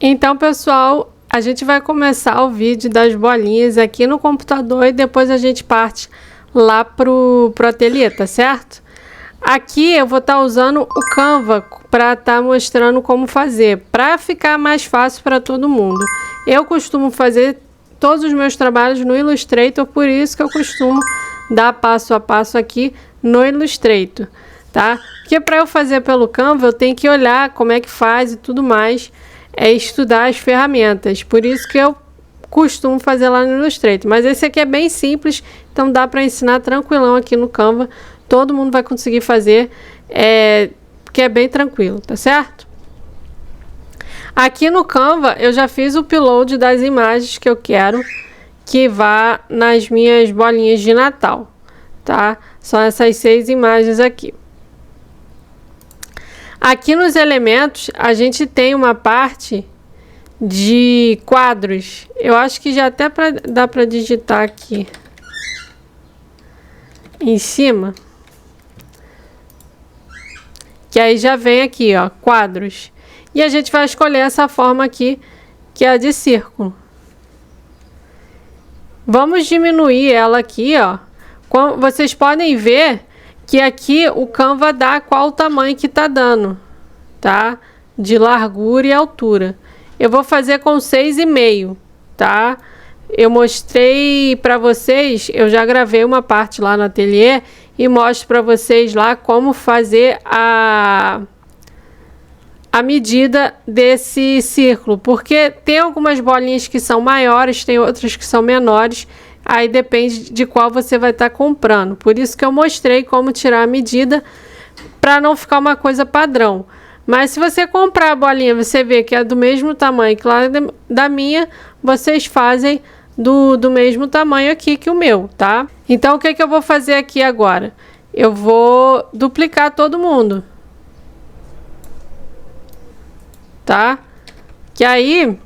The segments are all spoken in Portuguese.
Então, pessoal, a gente vai começar o vídeo das bolinhas aqui no computador e depois a gente parte lá pro ateliê, tá certo? Aqui eu vou estar usando o Canva para estar mostrando como fazer, para ficar mais fácil para todo mundo. Eu costumo fazer todos os meus trabalhos no Illustrator, por isso que eu costumo dar passo a passo aqui no Illustrator, tá? Porque para eu fazer pelo Canva eu tenho que olhar como é que faz e tudo mais, estudar as ferramentas. Por isso que eu costumo fazer lá no Illustrator. Mas esse aqui é bem simples, então dá para ensinar tranquilão aqui no Canva. Todo mundo vai conseguir fazer, que é bem tranquilo, tá certo? Aqui no Canva eu já fiz o upload das imagens que eu quero que vá nas minhas bolinhas de Natal, tá? São essas 6 imagens aqui. Aqui nos elementos a gente tem uma parte de quadros. Eu acho que já até dá para digitar aqui em cima. Que aí já vem aqui, ó, quadros. E a gente vai escolher essa forma aqui, que é a de círculo. Vamos diminuir ela aqui, ó. Vocês podem ver que aqui o Canva dá qual o tamanho que tá dando, tá? De largura e altura. Eu vou fazer com 6,5, tá? Eu mostrei para vocês, eu já gravei uma parte lá no ateliê e mostro para vocês lá como fazer a medida desse círculo, porque tem algumas bolinhas que são maiores, tem outras que são menores, aí depende de qual você vai estar comprando. Por isso que eu mostrei como tirar a medida para não ficar uma coisa padrão. Mas se você comprar a bolinha, você vê que é do mesmo tamanho que lá da minha, vocês fazem do mesmo tamanho aqui que o meu, tá? Então, o que eu vou fazer aqui agora? Eu vou duplicar todo mundo. Tá? Que aí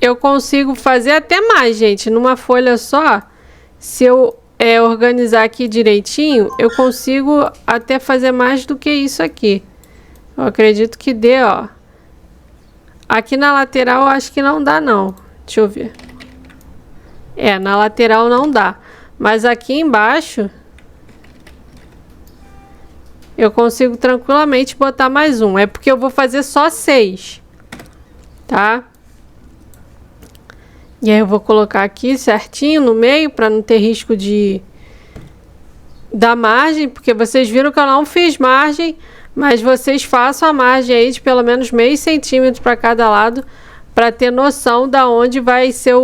eu consigo fazer até mais, gente. Numa folha só, se eu organizar aqui direitinho, eu consigo até fazer mais do que isso aqui. Eu acredito que dê, ó. Aqui na lateral eu acho que não dá, não. Deixa eu ver. Na lateral não dá. Mas aqui embaixo eu consigo tranquilamente botar mais um. É porque eu vou fazer só 6. Tá? E aí eu vou colocar aqui certinho no meio, para não ter risco da margem. Porque vocês viram que eu não fiz margem. Mas vocês façam a margem aí de pelo menos meio centímetro para cada lado. Para ter noção da onde vai ser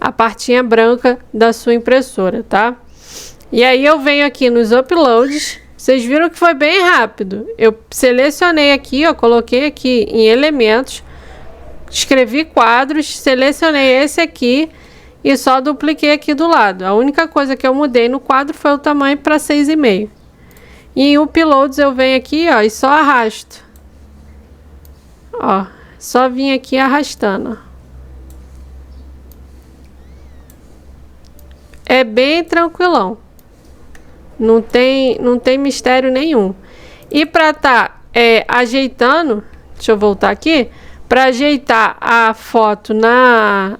a partinha branca da sua impressora, tá? E aí eu venho aqui nos uploads. Vocês viram que foi bem rápido. Eu selecionei aqui, ó, coloquei aqui em elementos, escrevi quadros, selecionei esse aqui e só dupliquei aqui do lado. A única coisa que eu mudei no quadro foi o tamanho para 6,5. E em uploads eu venho aqui, ó, e só arrasto. Ó, só vim aqui arrastando. É bem tranquilão. Não tem mistério nenhum. E para estar ajeitando, deixa eu voltar aqui, para ajeitar a foto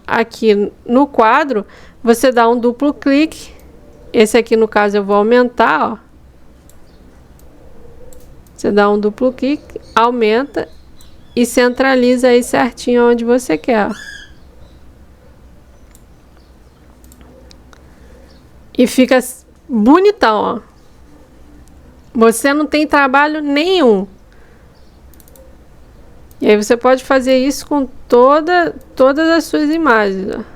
aqui no quadro, você dá um duplo clique. Esse aqui no caso eu vou aumentar, ó. Você dá um duplo clique, aumenta e centraliza aí certinho onde você quer, ó. E fica bonitão, ó. Você não tem trabalho nenhum. E aí você pode fazer isso com todas as suas imagens, ó.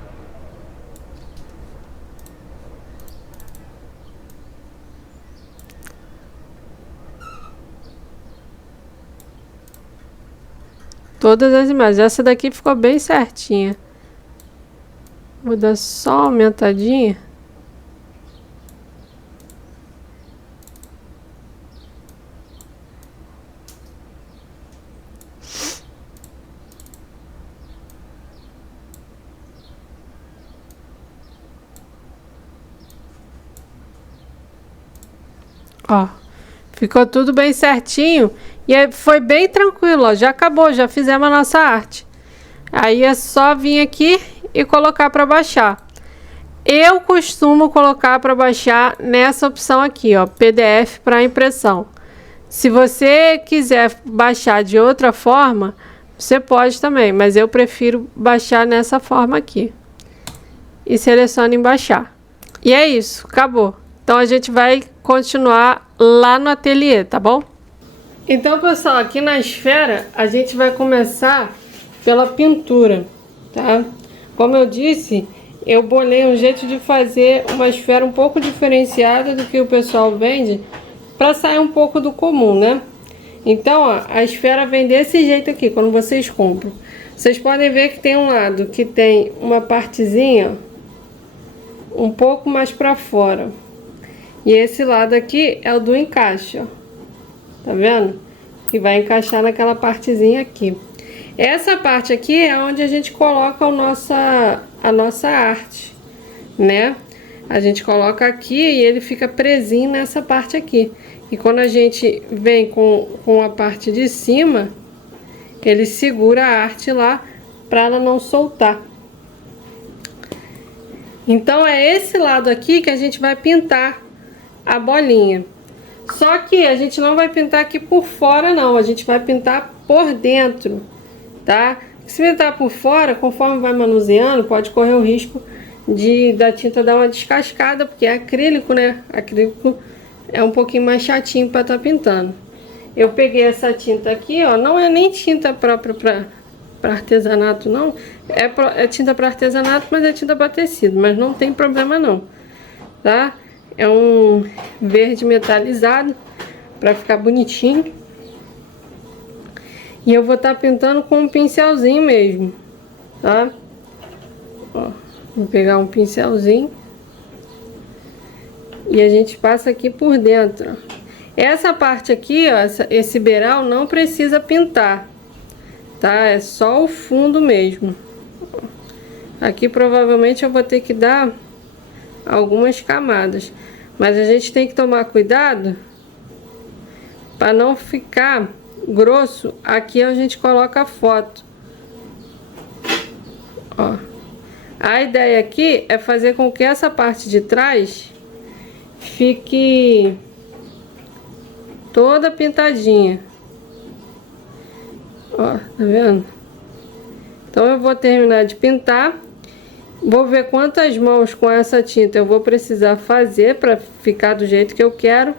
Todas as imagens. Essa daqui ficou bem certinha. Vou dar só uma aumentadinha. Ó, Ficou tudo bem certinho. E aí foi bem tranquilo, ó. Já acabou, já fizemos a nossa arte. Aí é só vir aqui e colocar para baixar. Eu costumo colocar para baixar nessa opção aqui, ó, PDF para impressão. Se você quiser baixar de outra forma, você pode também, mas eu prefiro baixar nessa forma aqui. E selecione em baixar. E é isso, acabou. Então a gente vai continuar lá no ateliê, tá bom? Então, pessoal, aqui na esfera a gente vai começar pela pintura, tá? Como eu disse, eu bolei um jeito de fazer uma esfera um pouco diferenciada do que o pessoal vende, para sair um pouco do comum, né? Então, ó, a esfera vem desse jeito aqui, quando vocês compram. Vocês podem ver que tem um lado que tem uma partezinha um pouco mais para fora. E esse lado aqui é o do encaixe, ó. Tá vendo? Que vai encaixar naquela partezinha aqui. Essa parte aqui é onde a gente coloca a nossa arte, né? A gente coloca aqui e ele fica presinho nessa parte aqui. E quando a gente vem com a parte de cima, ele segura a arte lá para ela não soltar. Então é esse lado aqui que a gente vai pintar a bolinha. Só que a gente não vai pintar aqui por fora não, a gente vai pintar por dentro, tá? Se pintar por fora, conforme vai manuseando, pode correr o risco da tinta dar uma descascada, porque é acrílico, né? Acrílico é um pouquinho mais chatinho para estar pintando. Eu peguei essa tinta aqui, ó, não é nem tinta própria para artesanato não, é tinta para artesanato, mas é tinta para tecido, mas não tem problema não, tá? É um verde metalizado para ficar bonitinho. E eu vou estar pintando com um pincelzinho mesmo, tá? Ó, vou pegar um pincelzinho e a gente passa aqui por dentro. Essa parte aqui, ó, esse beiral não precisa pintar, tá? É só o fundo mesmo. Aqui provavelmente eu vou ter que dar algumas camadas, mas a gente tem que tomar cuidado para não ficar grosso. Aqui a gente coloca a foto, ó. A ideia aqui é fazer com que essa parte de trás fique toda pintadinha, ó, tá vendo? Então eu vou terminar de pintar, vou ver quantas mãos com essa tinta eu vou precisar fazer para ficar do jeito que eu quero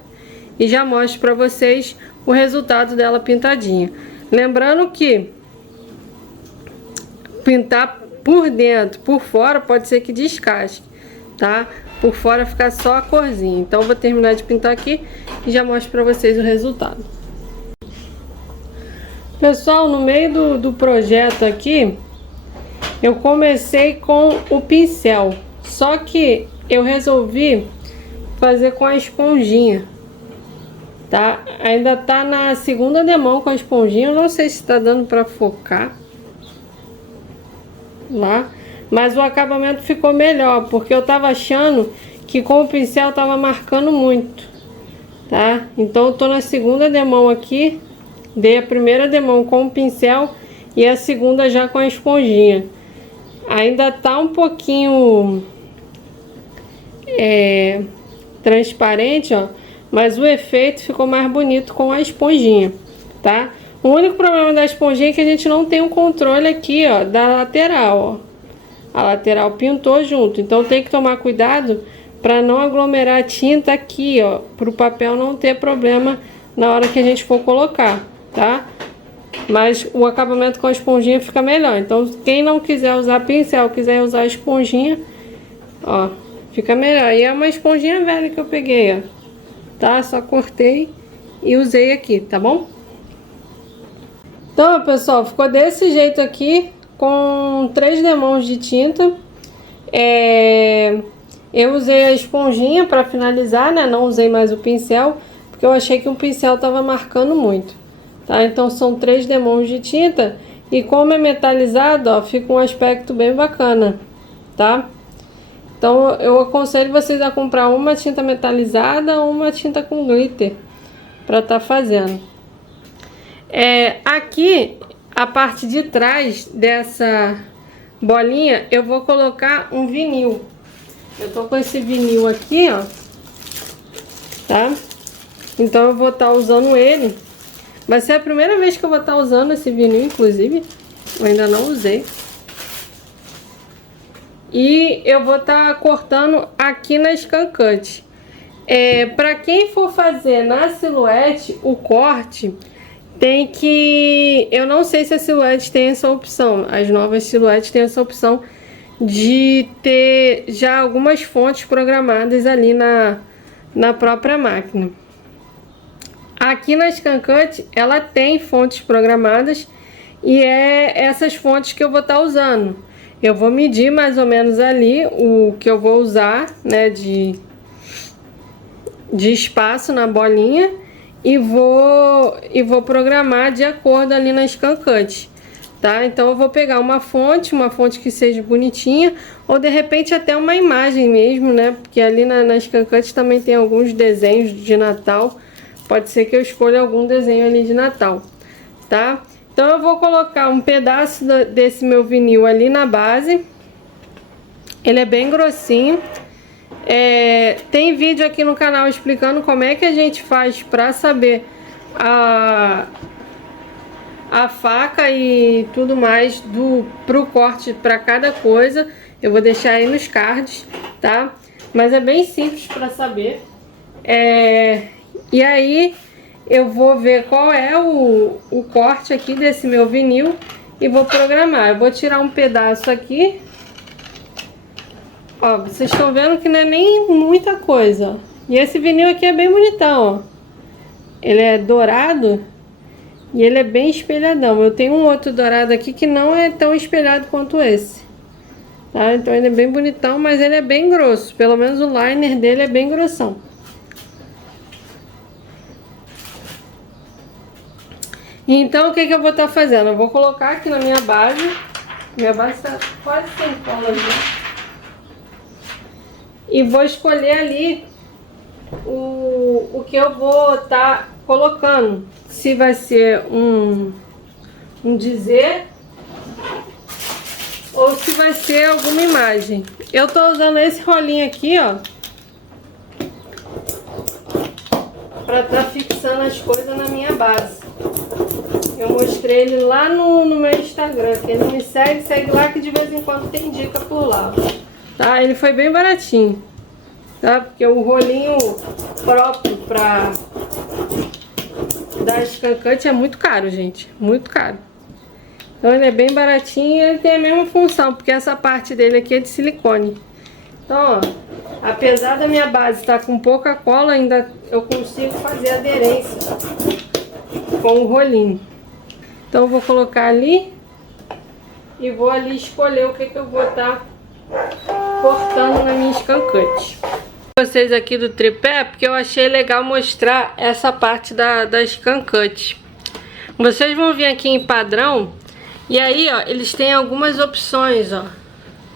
e já mostro para vocês o resultado dela pintadinha. Lembrando que pintar por dentro, por fora pode ser que descasque, tá? Por fora ficar só a corzinha. Então eu vou terminar de pintar aqui e já mostro para vocês o resultado. Pessoal, no meio do projeto aqui, eu comecei com o pincel, só que eu resolvi fazer com a esponjinha, tá? Ainda tá na segunda demão com a esponjinha, eu não sei se tá dando para focar lá, mas o acabamento ficou melhor, porque eu tava achando que com o pincel tava marcando muito, tá? Então eu tô na segunda demão aqui, dei a primeira demão com o pincel e a segunda já com a esponjinha. Ainda tá um pouquinho transparente, ó, mas o efeito ficou mais bonito com a esponjinha, tá? O único problema da esponjinha é que a gente não tem um controle aqui, ó, da lateral, ó. A lateral pintou junto, então tem que tomar cuidado para não aglomerar a tinta aqui, ó, para o papel não ter problema na hora que a gente for colocar, tá? Mas o acabamento com a esponjinha fica melhor. Então quem não quiser usar pincel, quiser usar a esponjinha, ó, fica melhor. E é uma esponjinha velha que eu peguei, ó, tá? Só cortei e usei aqui, tá bom? Então, pessoal, ficou desse jeito aqui, com 3 demãos de tinta. Eu usei a esponjinha para finalizar, né? Não usei mais o pincel, porque eu achei que o pincel tava marcando muito, tá? Então são 3 demãos de tinta e como é metalizado, ó, fica um aspecto bem bacana, tá? Então eu aconselho vocês a comprar uma tinta metalizada ou uma tinta com glitter, para estar fazendo. Aqui, a parte de trás dessa bolinha, eu vou colocar um vinil. Eu tô com esse vinil aqui, ó, tá? Então eu vou estar usando ele. Vai ser a primeira vez que eu vou estar usando esse vinil, inclusive. Eu ainda não usei. E eu vou estar cortando aqui na Scan Cut. Para quem for fazer na Silhouette, o corte tem que... Eu não sei se a Silhouette tem essa opção. As novas Silhouettes têm essa opção de ter já algumas fontes programadas ali na própria máquina. Aqui na Scan Cut, ela tem fontes programadas e é essas fontes que eu vou estar usando. Eu vou medir mais ou menos ali o que eu vou usar, né, de espaço na bolinha e vou programar de acordo ali na Scan Cut, tá? Então eu vou pegar uma fonte que seja bonitinha, ou de repente até uma imagem mesmo, né? Porque ali na Scan Cut também tem alguns desenhos de Natal. Pode ser que eu escolha algum desenho ali de Natal, tá? Então eu vou colocar um pedaço desse meu vinil ali na base. Ele é bem grossinho. Tem vídeo aqui no canal explicando como é que a gente faz para saber a faca e tudo mais pro corte para cada coisa. Eu vou deixar aí nos cards, tá? Mas é bem simples para saber. E aí eu vou ver qual é o corte aqui desse meu vinil e vou programar. Eu vou tirar um pedaço aqui. Ó, vocês estão vendo que não é nem muita coisa, ó. E esse vinil aqui é bem bonitão, ó. Ele é dourado e ele é bem espelhadão. Eu tenho um outro dourado aqui que não é tão espelhado quanto esse, tá? Então ele é bem bonitão, mas ele é bem grosso. Pelo menos o liner dele é bem grossão. Então o que eu vou estar fazendo? Eu vou colocar aqui na minha base. Minha base está quase sem cola já. E vou escolher ali o que eu vou estar colocando. Se vai ser um dizer ou se vai ser alguma imagem. Eu tô usando esse rolinho aqui, ó, para estar fixando as coisas na minha base. Eu mostrei ele lá no meu Instagram. Quem não me segue, segue lá que de vez em quando tem dica por lá, tá? Ele foi bem baratinho, tá? Porque o rolinho próprio da Scan Cut é muito caro, gente. Muito caro. Então ele é bem baratinho e ele tem a mesma função, porque essa parte dele aqui é de silicone. Então, ó, apesar da minha base estar com pouca cola, ainda eu consigo fazer aderência com o rolinho. Então eu vou colocar ali e vou ali escolher o que eu vou estar cortando na minha Scan Cut. Vocês aqui do tripé, porque eu achei legal mostrar essa parte da Scan Cut. Vocês vão vir aqui em padrão e aí, ó, eles têm algumas opções, ó.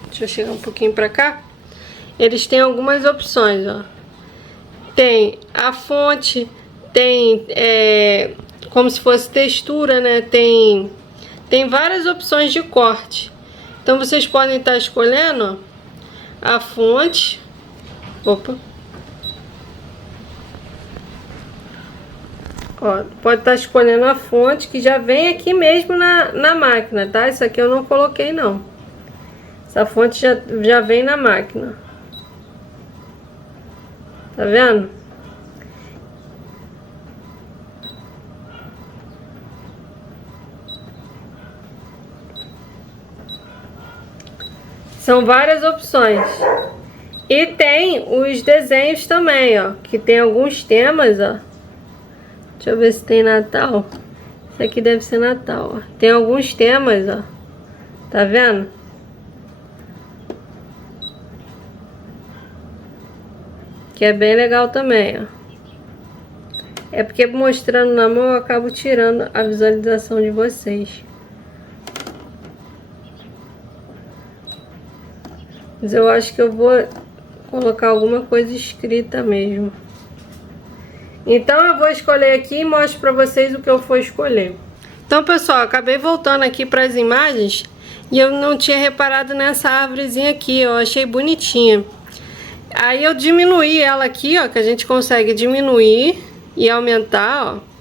Deixa eu chegar um pouquinho pra cá. Eles têm algumas opções, ó. Tem a fonte, tem como se fosse textura, né? Tem várias opções de corte. Então vocês podem estar escolhendo, ó, a fonte. Opa. Ó, pode estar escolhendo a fonte que já vem aqui mesmo na máquina, tá? Isso aqui eu não coloquei, não. Essa fonte já vem na máquina. Tá vendo? São várias opções. E tem os desenhos também, ó. Que tem alguns temas, ó. Deixa eu ver se tem Natal. Esse aqui deve ser Natal, ó. Tem alguns temas, ó. Tá vendo? Que é bem legal também, ó. É porque mostrando na mão eu acabo tirando a visualização de vocês. Mas eu acho que eu vou colocar alguma coisa escrita mesmo. Então eu vou escolher aqui e mostro pra vocês o que eu for escolher. Então, pessoal, acabei voltando aqui para as imagens e eu não tinha reparado nessa árvorezinha aqui, eu achei bonitinha. Aí eu diminuí ela aqui, ó, que a gente consegue diminuir e aumentar, ó.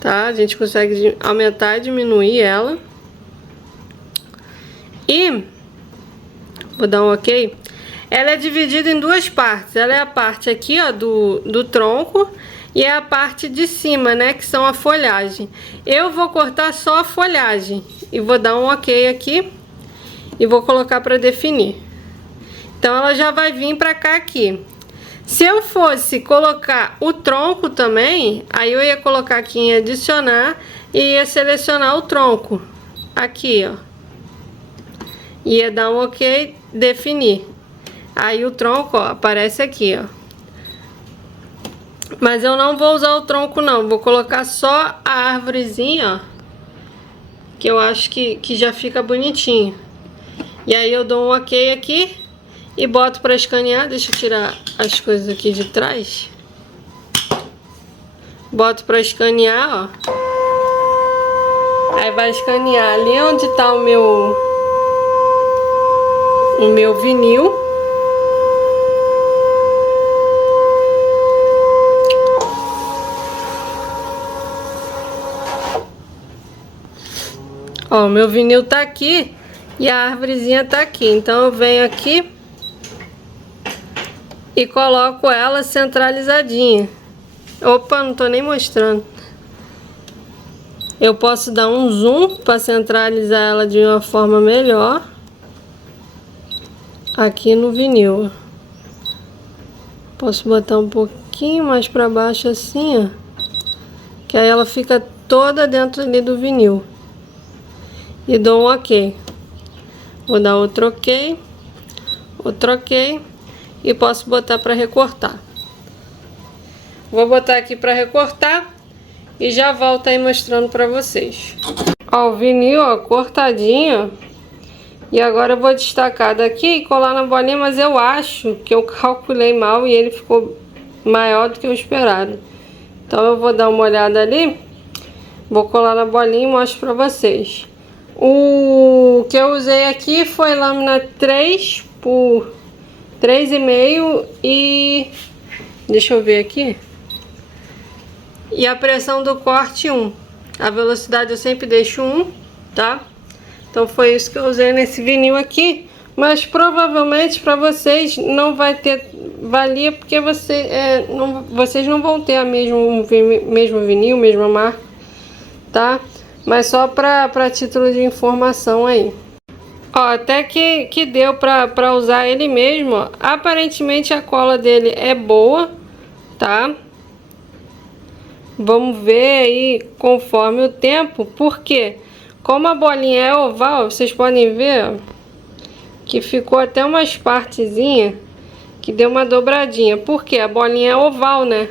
Tá? A gente consegue aumentar e diminuir ela. E vou dar um ok. Ela é dividida em duas partes. Ela é a parte aqui, ó, do tronco e é a parte de cima, né, que são a folhagem. Eu vou cortar só a folhagem e vou dar um ok aqui e vou colocar para definir. Então ela já vai vir para cá aqui. Se eu fosse colocar o tronco também, aí eu ia colocar aqui em adicionar e ia selecionar o tronco aqui, ó. Ia dar um ok, definir. Aí o tronco, ó, aparece aqui, ó. Mas eu não vou usar o tronco não, vou colocar só a árvorezinha, ó. Que eu acho que já fica bonitinho. E aí eu dou um ok aqui e boto para escanear. Deixa eu tirar as coisas aqui de trás. Boto para escanear, ó. Aí vai escanear ali onde tá o meu vinil. Ó, o meu vinil tá aqui e a árvorezinha tá aqui. Então eu venho aqui e coloco ela centralizadinha. Opa, não tô nem mostrando. Eu posso dar um zoom para centralizar ela de uma forma melhor. Aqui no vinil. Posso botar um pouquinho mais para baixo assim, ó. Que aí ela fica toda dentro ali do vinil. E dou um ok. Vou dar outro ok. Outro ok. E posso botar para recortar. Vou botar aqui para recortar. E já volto aí mostrando para vocês. Ó, o vinil, ó, cortadinho. E agora eu vou destacar daqui e colar na bolinha. Mas eu acho que eu calculei mal e ele ficou maior do que o esperado. Então eu vou dar uma olhada ali. Vou colar na bolinha e mostro para vocês. O que eu usei aqui foi lâmina 3 por 3,5 e... deixa eu ver aqui. E a pressão do corte 1. A velocidade eu sempre deixo 1, tá? Então foi isso que eu usei nesse vinil aqui. Mas provavelmente para vocês não vai ter valia, porque vocês não vão ter a mesmo vinil, mesma marca, tá? Mas só para título de informação aí. Ó, até que deu para usar ele mesmo, ó. Aparentemente a cola dele é boa, tá? Vamos ver aí conforme o tempo, porque como a bolinha é oval, vocês podem ver, ó, que ficou até umas partezinhas que deu uma dobradinha, porque a bolinha é oval, né?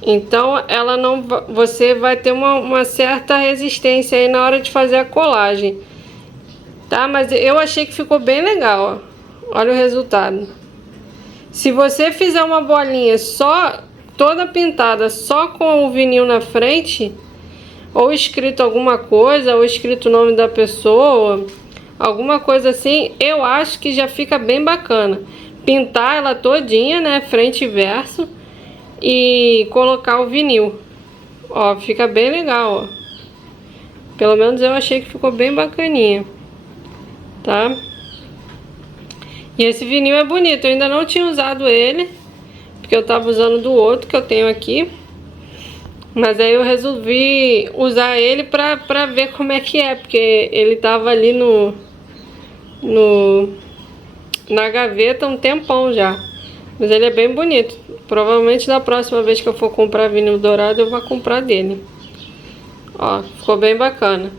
Então ela não, você vai ter uma certa resistência aí na hora de fazer a colagem, tá? Mas eu achei que ficou bem legal, ó. Olha o resultado. Se você fizer uma bolinha só toda pintada só com o vinil na frente, ou escrito alguma coisa, ou escrito o nome da pessoa, alguma coisa assim, eu acho que já fica bem bacana. Pintar ela todinha, né, frente e verso, e colocar o vinil. Ó, fica bem legal, ó. Pelo menos eu achei que ficou bem bacaninha, tá? E esse vinil é bonito, eu ainda não tinha usado ele, porque eu tava usando do outro que eu tenho aqui. Mas aí eu resolvi usar ele pra ver como é que é, porque ele tava ali na gaveta um tempão já. Mas ele é bem bonito. Provavelmente da próxima vez que eu for comprar vinil dourado eu vou comprar dele. Ó, ficou bem bacana.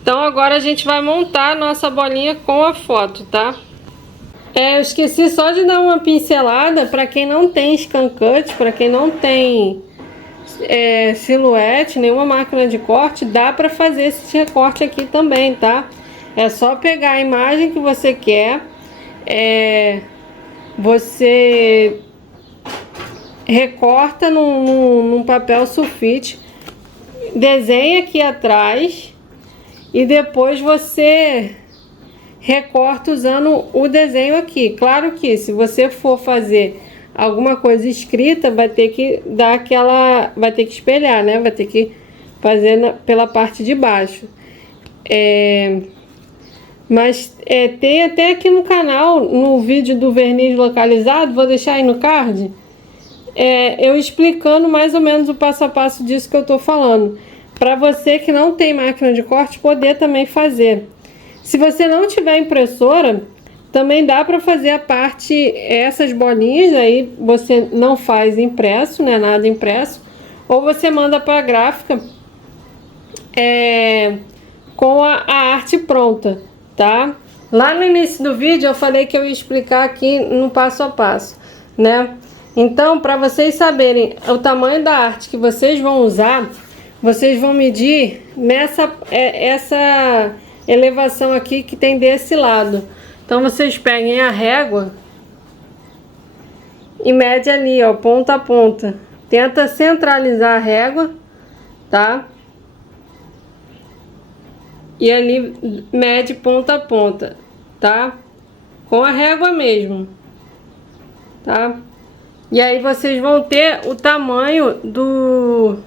Então agora a gente vai montar a nossa bolinha com a foto, tá? Eu esqueci só de dar uma pincelada para quem não tem scan cut, para quem não tem silhuete, nenhuma máquina de corte, dá para fazer esse recorte aqui também, tá? É só pegar a imagem que você quer, você recorta num papel sulfite, desenha aqui atrás e depois você recorta usando o desenho aqui. Claro que se você for fazer alguma coisa escrita, vai ter que dar aquela, vai ter que espelhar, né? Vai ter que fazer pela parte de baixo. Mas tem até aqui no canal, no vídeo do verniz localizado, vou deixar aí no card, eu explicando mais ou menos o passo a passo disso que eu tô falando, para você que não tem máquina de corte poder também fazer. Se você não tiver impressora, também dá para fazer a parte, essas bolinhas aí você não faz impresso, né, nada impresso, ou você manda para a gráfica com a arte pronta, tá? Lá no início do vídeo eu falei que eu ia explicar aqui no passo a passo, né? Então, para vocês saberem o tamanho da arte que vocês vão usar, vocês vão medir essa elevação aqui que tem desse lado. Então, vocês peguem a régua e mede ali, ó, ponta a ponta. Tenta centralizar a régua, tá? E ali mede ponta a ponta, tá? Com a régua mesmo, tá? E aí vocês vão ter o tamanho do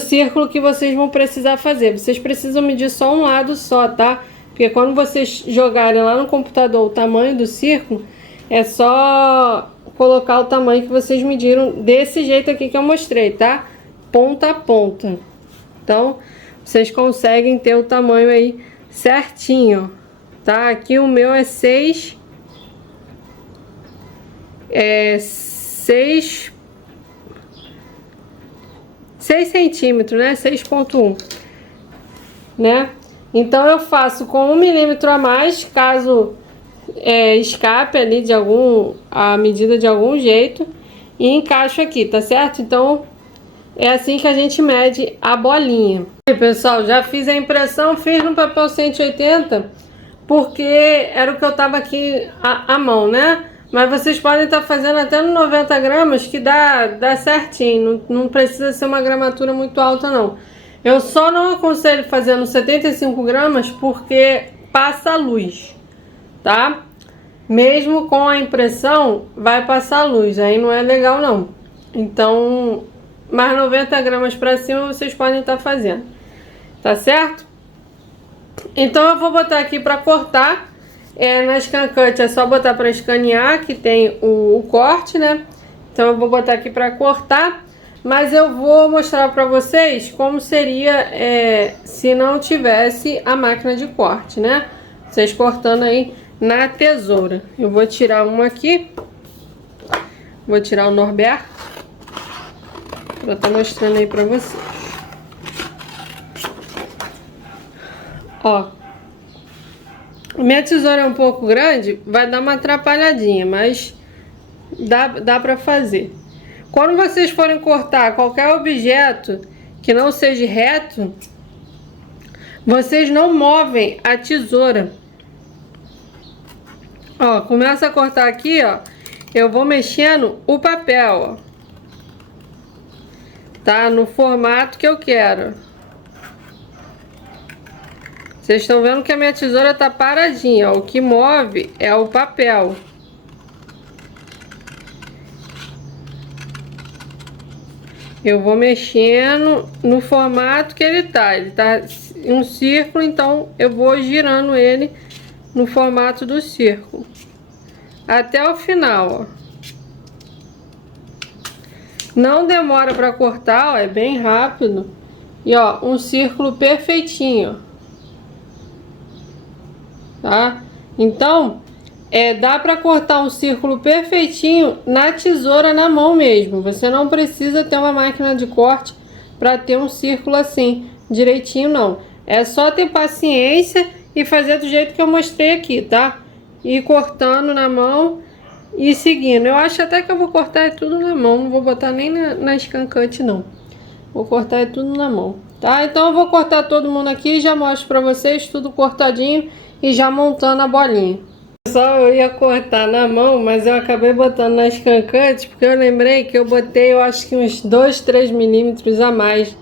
círculo que vocês vão precisar fazer. Vocês precisam medir só um lado só, tá? Porque quando vocês jogarem lá no computador o tamanho do círculo, é só colocar o tamanho que vocês mediram desse jeito aqui que eu mostrei, tá? Ponta a ponta. Então, vocês conseguem ter o tamanho aí certinho, tá? Aqui o meu é 6 centímetros, né? 6,1, né? Então eu faço com 1 milímetro a mais, caso escape ali de a medida de algum jeito, e encaixo aqui, tá certo? Então é assim que a gente mede a bolinha. E pessoal, já fiz a impressão, fiz no papel 180, porque era o que eu tava aqui à mão, né? Mas vocês podem estar fazendo até no 90 gramas, que dá certinho. Não precisa ser uma gramatura muito alta, não. Eu só não aconselho fazer no 75 gramas, porque passa a luz, tá? Mesmo com a impressão, vai passar a luz. Aí não é legal, não. Então, mais 90 gramas para cima, vocês podem estar fazendo. Tá certo? Então, eu vou botar aqui para cortar. Na Scan Cut é só botar para escanear, que tem o corte, né? Então eu vou botar aqui para cortar, mas eu vou mostrar para vocês como seria se não tivesse a máquina de corte, né? Vocês cortando aí na tesoura. Eu vou tirar uma aqui, vou tirar o Norberto, para estar mostrando aí para vocês. Ó. Minha tesoura é um pouco grande, vai dar uma atrapalhadinha, mas dá pra fazer. Quando vocês forem cortar qualquer objeto que não seja reto, vocês não movem a tesoura. Ó, começa a cortar aqui, ó, eu vou mexendo o papel, ó, tá? No formato que eu quero. Vocês estão vendo que a minha tesoura tá paradinha, ó. O que move é o papel. Eu vou mexendo no formato que ele tá. Ele tá em um círculo, então eu vou girando ele no formato do círculo. Até o final, ó. Não demora para cortar, ó. É bem rápido. E ó, um círculo perfeitinho, ó. Tá? Então, dá para cortar um círculo perfeitinho na tesoura, na mão mesmo. Você não precisa ter uma máquina de corte para ter um círculo assim, direitinho, não. É só ter paciência e fazer do jeito que eu mostrei aqui, tá? Ir cortando na mão e seguindo. Eu acho até que eu vou cortar tudo na mão, não vou botar nem na Scan Cut, não. Vou cortar tudo na mão, tá? Então eu vou cortar todo mundo aqui e já mostro para vocês tudo cortadinho e já montando a bolinha. Pessoal, eu ia cortar na mão, mas eu acabei botando nas cancantes, porque eu lembrei que eu botei, eu acho que uns 2, 3 milímetros a mais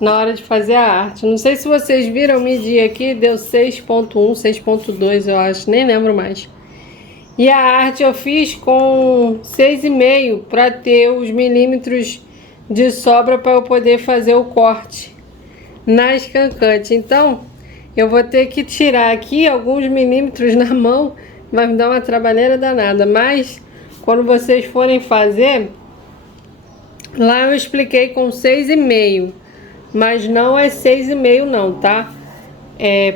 na hora de fazer a arte. Não sei se vocês viram, medir aqui, deu 6.1, 6.2, eu acho, nem lembro mais. E a arte eu fiz com 6,5 para ter os milímetros de sobra para eu poder fazer o corte nas cancantes. Então, eu vou ter que tirar aqui alguns milímetros na mão, vai me dar uma trabalheira danada. Mas, quando vocês forem fazer, lá eu expliquei com 6,5, mas não é 6,5 não, tá?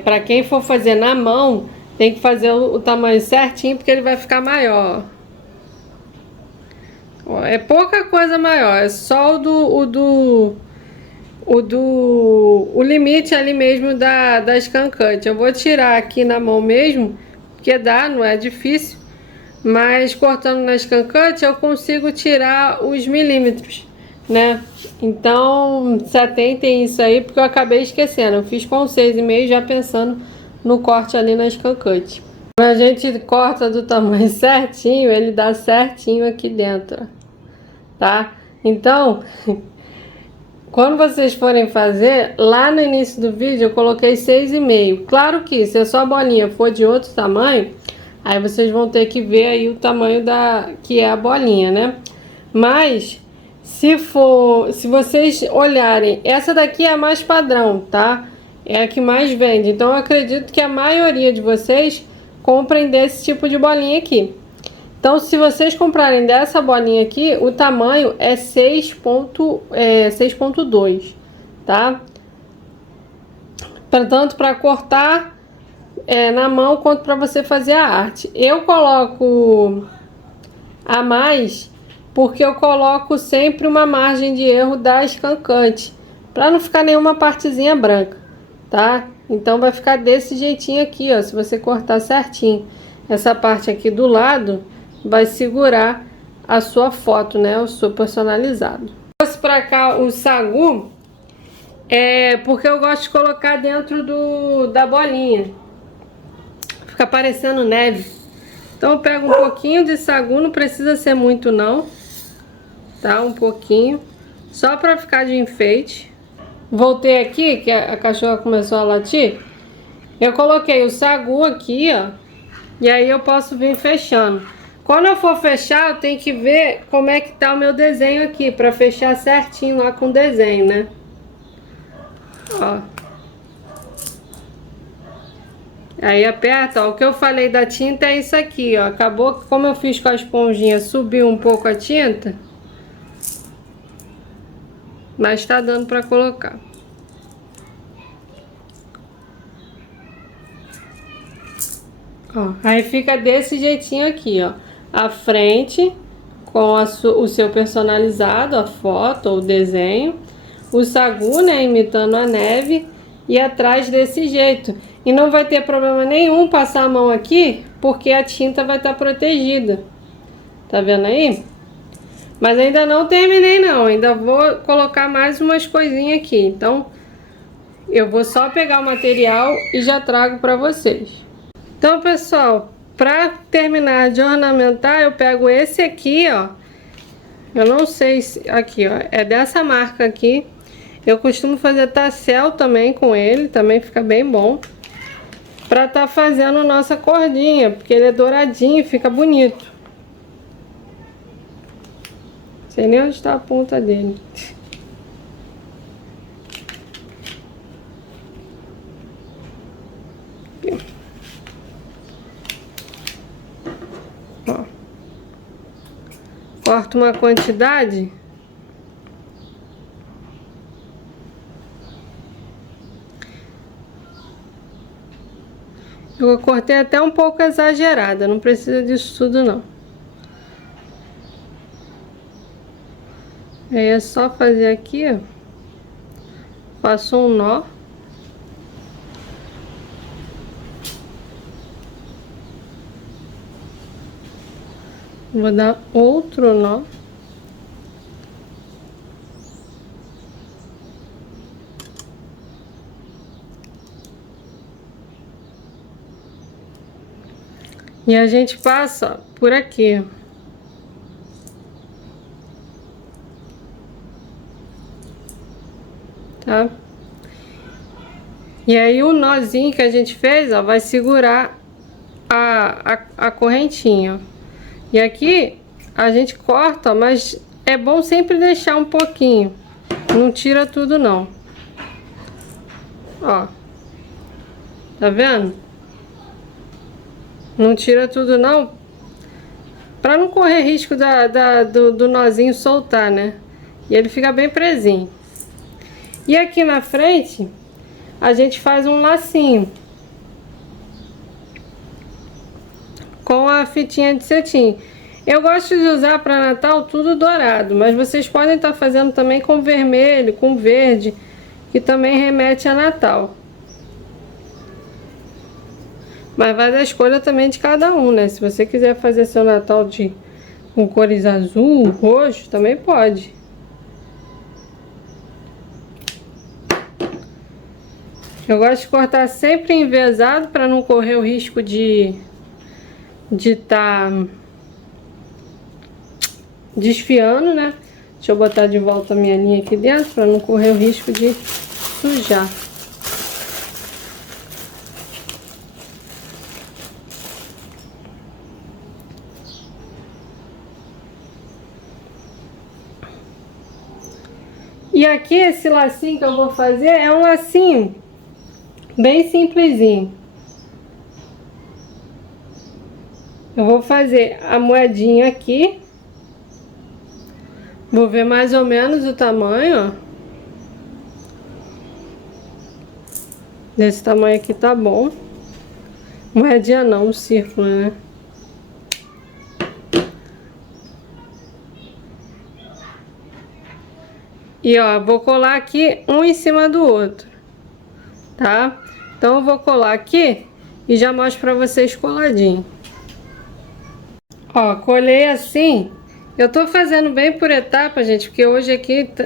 Para quem for fazer na mão, tem que fazer o tamanho certinho, porque ele vai ficar maior. Ó, é pouca coisa maior, é só o limite ali mesmo das cancantes. Eu vou tirar aqui na mão mesmo, porque dá, não é difícil. Mas cortando nas cancantes eu consigo tirar os milímetros, né? Então se atentem isso aí, porque eu acabei esquecendo. Eu fiz com 6,5 já pensando no corte ali nas cancantes. Quando a gente corta do tamanho certinho, ele dá certinho aqui dentro, tá? Então, quando vocês forem fazer, lá no início do vídeo eu coloquei 6,5. Claro que se a sua bolinha for de outro tamanho, aí vocês vão ter que ver aí o tamanho que é a bolinha, né? Mas se vocês olharem, essa daqui é a mais padrão, tá? É a que mais vende. Então eu acredito que a maioria de vocês comprem desse tipo de bolinha aqui. Então, se vocês comprarem dessa bolinha aqui, o tamanho é 6.2, tá? Tanto para cortar na mão quanto para você fazer a arte. Eu coloco a mais porque eu coloco sempre uma margem de erro das cancantes, para não ficar nenhuma partezinha branca, tá? Então vai ficar desse jeitinho aqui, ó, se você cortar certinho. Essa parte aqui do lado vai segurar a sua foto, né? O seu personalizado. Trouxe pra cá o sagu, porque eu gosto de colocar dentro da bolinha. Fica parecendo neve. Então eu pego um pouquinho de sagu, não precisa ser muito não, tá? Um pouquinho, só pra ficar de enfeite. Voltei aqui, que a cachorra começou a latir. Eu coloquei o sagu aqui, ó, e aí eu posso vir fechando. Quando eu for fechar, eu tenho que ver como é que tá o meu desenho aqui, pra fechar certinho lá com o desenho, né? Ó. Aí aperta, ó. O que eu falei da tinta é isso aqui, ó. Acabou que, como eu fiz com a esponjinha, subiu um pouco a tinta. Mas tá dando pra colocar. Ó, aí fica desse jeitinho aqui, ó. A frente com o seu personalizado, a foto ou o desenho. O sagu, né, imitando a neve. E atrás desse jeito. E não vai ter problema nenhum passar a mão aqui, porque a tinta vai estar protegida. Tá vendo aí? Mas ainda não terminei não, ainda vou colocar mais umas coisinhas aqui. Então, eu vou só pegar o material e já trago pra vocês. Então, pessoal, pra terminar de ornamentar, eu pego esse aqui, ó. Eu não sei se... Aqui, ó. É dessa marca aqui. Eu costumo fazer tassel também com ele, também fica bem bom. Pra tá fazendo nossa cordinha, porque ele é douradinho e fica bonito. Não sei nem onde está a ponta dele. Ó. Corto uma quantidade. Eu cortei até um pouco exagerada, não precisa disso tudo não. Aí é só fazer aqui, ó. Faço um nó. Vou dar outro nó. E a gente passa, ó, por aqui. Tá? E aí o nozinho que a gente fez, ó, vai segurar a correntinha. E aqui a gente corta, mas é bom sempre deixar um pouquinho. Não tira tudo não. Ó. Tá vendo? Não tira tudo não. Pra não correr risco do nozinho soltar, né? E ele fica bem presinho. E aqui na frente, a gente faz um lacinho. Com a fitinha de cetim. Eu gosto de usar para Natal tudo dourado, mas vocês podem estar fazendo também com vermelho, com verde, que também remete a Natal. Mas vai da escolha também de cada um, né? Se você quiser fazer seu Natal com cores azul, roxo, também pode. Eu gosto de cortar sempre envezado para não correr o risco de estar desfiando, né? Deixa eu botar de volta a minha linha aqui dentro para não correr o risco de sujar. E aqui esse lacinho que eu vou fazer é um lacinho bem simplesinho. Eu vou fazer a moedinha aqui. Vou ver mais ou menos o tamanho, ó. Desse tamanho aqui tá bom. Moedinha não, um círculo, né? E ó, vou colar aqui um em cima do outro, tá? Então eu vou colar aqui e já mostro pra vocês coladinho. Ó, colei assim. Eu tô fazendo bem por etapa, gente, porque hoje aqui tá,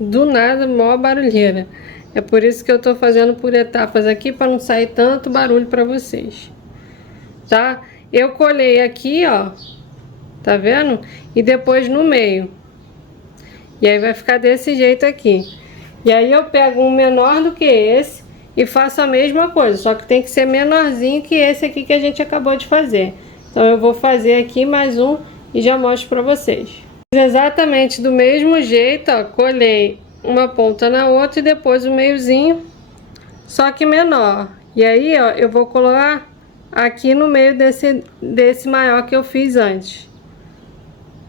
do nada, maior barulheira. É por isso que eu tô fazendo por etapas aqui, para não sair tanto barulho pra vocês, tá? Eu colei aqui, ó, tá vendo? E depois no meio. E aí vai ficar desse jeito aqui. E aí eu pego um menor do que esse e faço a mesma coisa, só que tem que ser menorzinho que esse aqui que a gente acabou de fazer. Então eu vou fazer aqui mais um e já mostro pra vocês. Exatamente do mesmo jeito, ó, colei uma ponta na outra e depois o meiozinho, só que menor. E aí, ó, eu vou colar aqui no meio desse maior que eu fiz antes.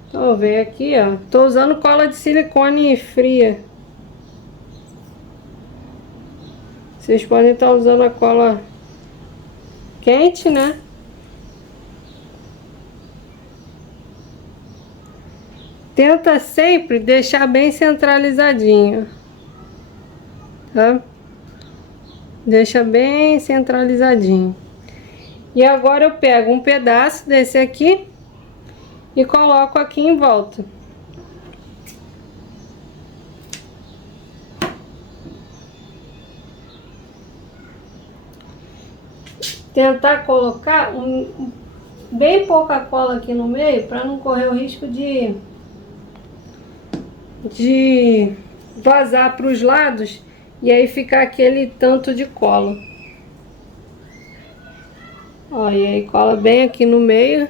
Então, vem aqui, ó. Tô usando cola de silicone fria. Vocês podem estar usando a cola quente, né? Tenta sempre deixar bem centralizadinho, tá? Deixa bem centralizadinho. E agora eu pego um pedaço desse aqui e coloco aqui em volta. Tentar colocar bem pouca cola aqui no meio para não correr o risco de vazar para os lados e aí ficar aquele tanto de cola. Ó, e aí cola bem aqui no meio.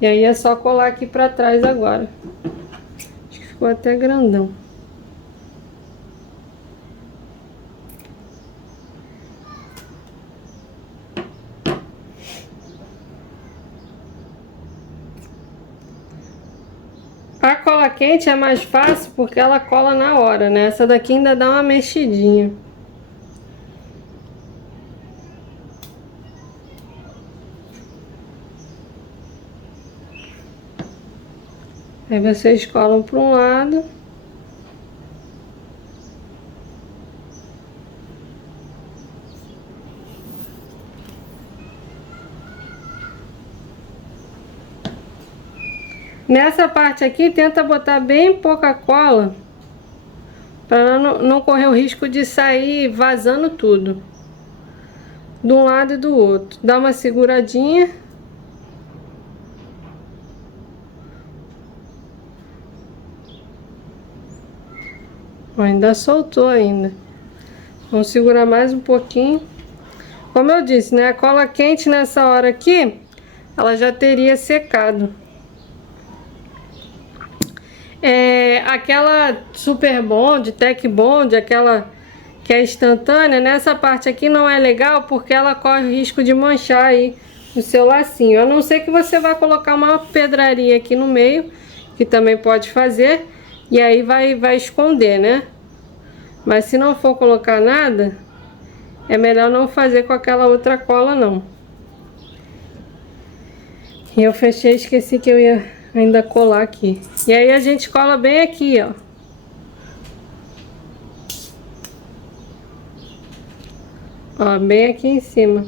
E aí é só colar aqui pra trás agora. Acho que ficou até grandão. A cola quente é mais fácil porque ela cola na hora, né? Essa daqui ainda dá uma mexidinha. Aí vocês colam para um lado. Nessa parte aqui, tenta botar bem pouca cola, para não correr o risco de sair vazando tudo, de um lado e do outro. Dá uma seguradinha. Ainda soltou ainda. Vamos segurar mais um pouquinho. Como eu disse, né? A cola quente nessa hora aqui, ela já teria secado. Aquela Super Bond, Tech Bond, aquela que é instantânea, nessa parte aqui não é legal porque ela corre o risco de manchar aí o seu lacinho. A não ser que você vá colocar uma pedraria aqui no meio, que também pode fazer, e aí vai esconder, né? Mas se não for colocar nada, é melhor não fazer com aquela outra cola não. E eu fechei, esqueci que eu ia ainda colar aqui. E aí a gente cola bem aqui, ó. Ó, bem aqui em cima.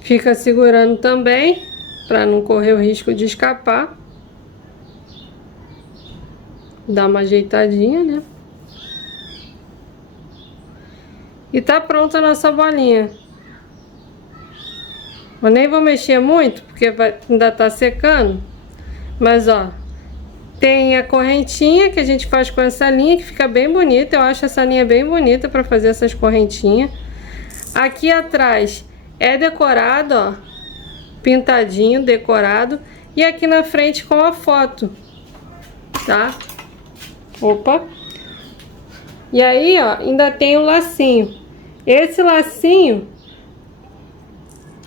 Fica segurando também, para não correr o risco de escapar. Dá uma ajeitadinha, né? E tá pronta a nossa bolinha. Eu nem vou mexer muito, porque ainda tá secando. Mas, ó, tem a correntinha que a gente faz com essa linha, que fica bem bonita. Eu acho essa linha bem bonita para fazer essas correntinhas. Aqui atrás é decorado, ó, pintadinho, decorado. E aqui na frente com a foto, tá? Opa! E aí, ó, ainda tem o lacinho. Esse lacinho,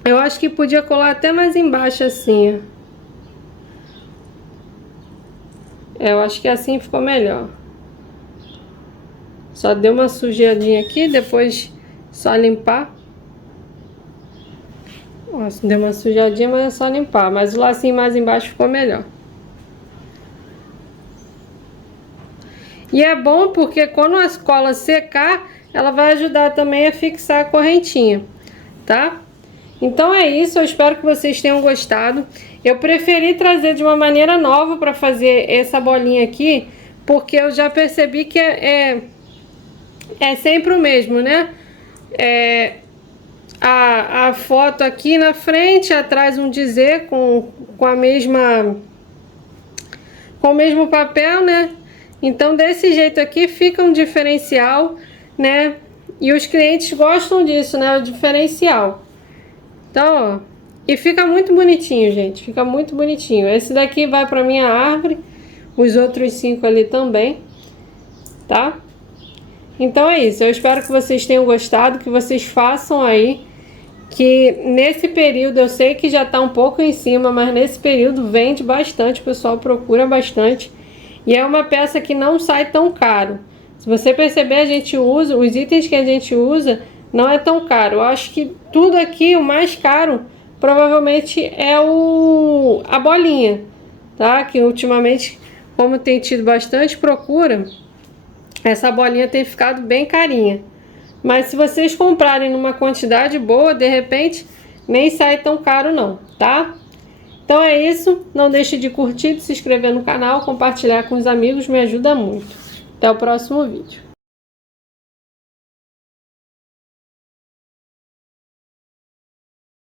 eu acho que podia colar até mais embaixo assim, ó. Eu acho que assim ficou melhor. Só deu uma sujeirinha aqui, depois só limpar. Nossa, deu uma sujadinha, mas é só limpar. Mas o lacinho mais embaixo ficou melhor. E é bom porque quando a cola secar, ela vai ajudar também a fixar a correntinha, tá? Então é isso, eu espero que vocês tenham gostado. Eu preferi trazer de uma maneira nova para fazer essa bolinha aqui, porque eu já percebi que é sempre o mesmo, né? A foto aqui na frente, atrás um dizer com a mesma, com o mesmo papel, né? Então desse jeito aqui fica um diferencial, né? E os clientes gostam disso, né? O diferencial. Então, ó, e fica muito bonitinho, gente. Fica muito bonitinho. Esse daqui vai pra minha árvore, os outros 5 ali também, tá? Então é isso. Eu espero que vocês tenham gostado, que vocês façam aí. Que nesse período, eu sei que já tá um pouco em cima, mas nesse período vende bastante, o pessoal procura bastante. E é uma peça que não sai tão caro. Se você perceber, a gente usa, os itens que a gente usa não é tão caro. Eu acho que tudo aqui, o mais caro, provavelmente é a bolinha, tá? Que ultimamente, como tem tido bastante procura, essa bolinha tem ficado bem carinha. Mas se vocês comprarem numa quantidade boa, de repente, nem sai tão caro não, tá? Então é isso, não deixe de curtir, de se inscrever no canal, compartilhar com os amigos, me ajuda muito. Até o próximo vídeo.